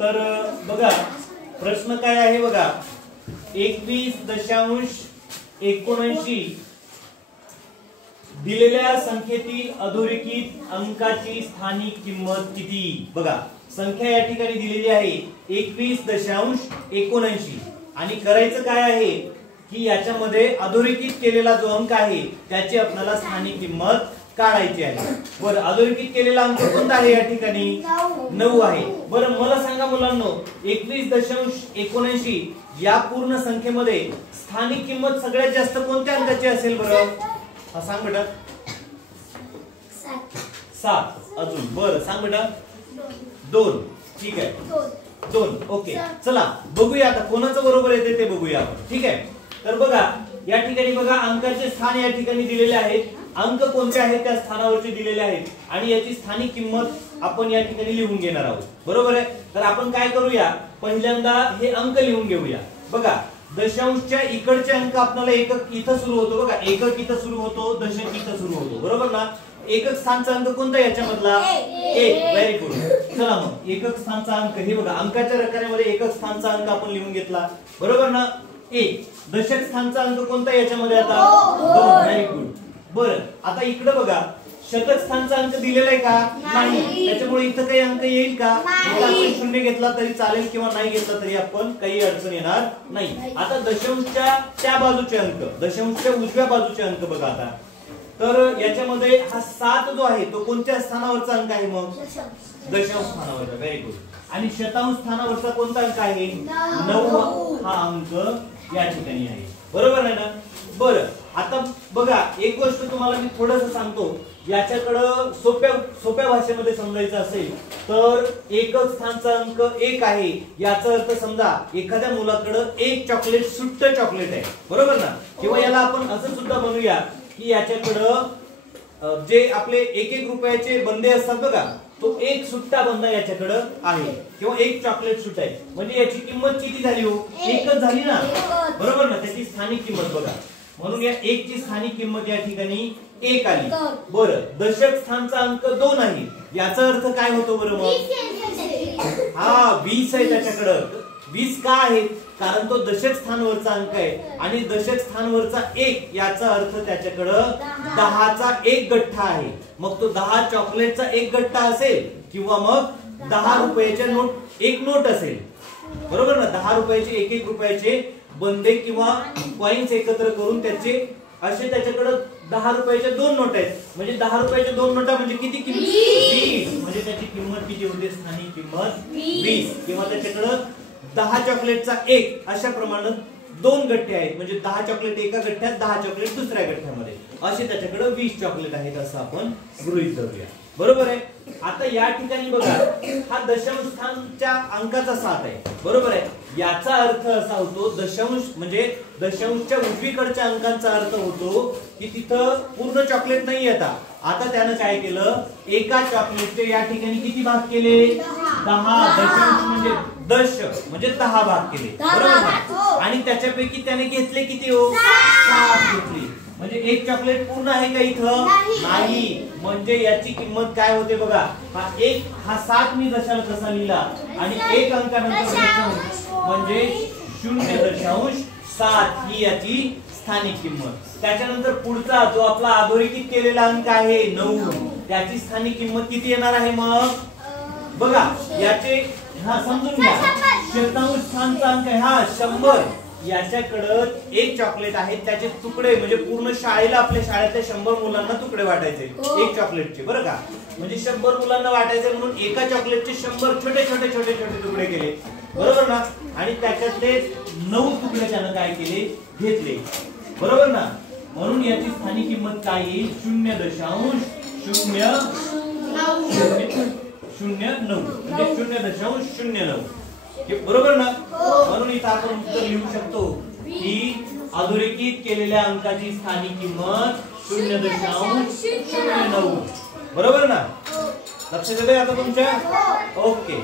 तर बघा प्रश्न काय आहे बघा, 21.79 दिलेल्या संख्येतील अधोरेखित अंकाची स्थानिक किंमत किती? बघा संख्या या ठिकाणी दिलेली आहे 21.79 आणि करायचं काय आहे की याच्यामध्ये अधोरेखित केलेला जो अंक आहे त्याची आपल्याला स्थानिक किंमत काढायची आहे. बरं अधोरेखित केलेला अंक कोणता आहे या ठिकाणी? 9 आहे. बरं मला सांगा मुलांनो, 21.79 या पूर्ण संख्येमध्ये स्थानिक किंमत सगळ्यात जास्त कोणत्या अंकाची असेल बरं? हा सांग बेटा. 7. अजून बरं सांग बेटा. 2. ठीक आहे 2. ओके चला बघूया आता कोणाचं बरोबर येते ते बघूया आपण. ठीक आहे तर बघा या ठिकाणी बघा अंकाचे स्थान या ठिकाणी दिलेले आहेत, अंक कोणते आहेत त्या स्थानावरती दिलेले आहेत आणि याची स्थानिक किंमत आपण या ठिकाणी लिहून घेणार आहोत. बरोबर आहे. तर आपण काय करूया, पहिल्यांदा हे अंक लिहून घेऊया. बघा दशांशच्या इकडचे अंक आपल्याला एकक इथं सुरू होतो. बघा एकक इथं सुरू होतो, दशक इथं सुरू होतो. बरोबर ना. एकक स्थानचा अंक कोणता याच्यामधला? 1. Very good. चला मग एकक स्थानचा अंक हे बघा अंकाच्या रकान्यामध्ये एकक स्थानचा अंक आपण लिहून घेतला. बरोबर ना. 1. दशक स्थानचा अंक कोणता याच्यामध्ये आता? 2. Very good. बरं आता इकडे बघा शतक स्थानचा अंक दिलेला आहे का? नाही. त्याच्यामुळे इथं काही अंक येईल का? आपण शून्य घेतला तरी चालेल किंवा नाही घेतला तरी आपण काही अडचण येणार नाही. आता दशांशच्या त्या बाजूचे अंक, दशांशच्या उजव्या बाजूचे अंक बघा आता. तर याच्यामध्ये हा 7 जो आहे तो कोणत्या स्थानावरचा अंक आहे मग? दशांश स्थानावरचा. Very good. आणि शतांश स्थानावरचा कोणता अंक आहे? 9 हा अंक या ठिकाणी आहे. बरोबर आहे ना. बरं आता बघा एक गोष्ट तुम्हाला मी थोडंसं सांगतो, याच्याकडं सोप्या भाषेमध्ये समजायचं असेल तर एकक स्थानचा अंक 1 आहे याचा अर्थ समजा एखाद्या मुलाकडं एक चॉकलेट सुट्ट चॉकलेट आहे. बरोबर ना. किंवा याला आपण असं सुद्धा म्हणूया की याच्याकडं जे आपले 1-1 रुपयाचे बंदे असतात बघा, तो एक सुट्टा बंदा याच्याकडे आहे किंवा एक चॉकलेट सुट्टा आहे. म्हणजे याची किंमत किती झाली हो? 1च झाली ना. बरोबर ना. त्याची स्थानिक किंमत बघा, म्हणून या 1 ची स्थानिक किंमत या ठिकाणी 1 आली. बरं दशक स्थानचा अंक 2 आहे याचा अर्थ काय होतो बरं मग? हा 20 आहे त्याच्याकडं. 20 का आहे? कारण तो दशक स्थानवरचा अंक आहे आणि दशक स्थानवरचा 1 याचा अर्थ त्याच्याकडं 10चा एक गठ्ठा आहे. मग तो 10 चॉकलेटचा एक गठ्ठा असेल किंवा मग 10 रुपयाच्या एक नोट असेल. बरोबर ना. 10 रुपयाचे 1-1 रुपयाचे बंदे किंवा कॉइन्स एकत्र करून त्याचे असे त्याच्याकडे 10 रुपयाच्या 2 नोट आहेत. म्हणजे 10 रुपयाच्या 2 नोटा म्हणजे किती किंमत? 20. म्हणजे त्याची किंमत किती होते? स्थानिक किंमत 20. किंवा त्याच्याकडे 10 चॉकलेटचा 1 अशा प्रमाणे 2 गठ्ठे आहेत. म्हणजे 10 चॉकलेट एका गठ्ठ्यात, 10 चॉकलेट दुसऱ्या गठ्ठ्यामध्ये, असे त्याच्याकडे 20 चॉकलेट आहेत असं आपण गृहीत धरूया. बरोबर आहे. आता या ठिकाणी बघा हा दशांश स्थानच्या अंकाचा 7 आहे. बरोबर आहे. याचा अर्थ असा होतो दशांश म्हणजे दशांशच्या उजवीकडच्या अंकांचा अर्थ होतो की तिथं पूर्ण चॉकलेट नाही येतात. आता त्यानं काय केलं, एका चॉकलेटचे या ठिकाणी किती भाग केले? 10. दशांश म्हणजे दश म्हणजे 10 भाग केले. बरोबर. आणि त्याच्यापैकी त्याने घेतले किती हो? 7 घेतले. म्हणजे एक चॉकलेट पूर्ण आहे का इथं? नाही. म्हणजे याची किंमत काय होते बघा, हा 7 मी दशांश कसा लिहिला आणि एक अंकानंतर दशांश म्हणजे 0.7 ही याची स्थानिक किंमत. त्याच्यानंतर पुढचा जो आपला अधोरेखित केलेला अंक आहे 9, त्याची स्थानिक किंमत किती येणार आहे मग? बघा याचे समजून घ्या. शतांश स्थानचा अंक आहे हा 100. याच्याकडे एक चॉकलेट आहे, त्याचे तुकडे म्हणजे पूर्ण शाळेला आपल्या शाळेतल्या 100 मुलांना तुकडे वाटायचे एक चॉकलेटचे. बरं का. म्हणजे 100 मुलांना वाटायचे म्हणून एका चॉकलेटचे 100 छोटे छोटे छोटे छोटे तुकडे केले. बरोबर ना. आणि त्याच्यातले 9 तुकडे त्यानं काय केले? घेतले. बरोबर ना. म्हणून याची स्थानिक किंमत काय येईल? 0.009 म्हणजे 0.09. बरोबर ना. म्हणून इथं आपण उत्तर लिहू शकतो की अधोरेखित केलेल्या अंकाची स्थानिक किंमत 0.09. बरोबर ना. लक्षात येतंय आता तुमच्या? ओके.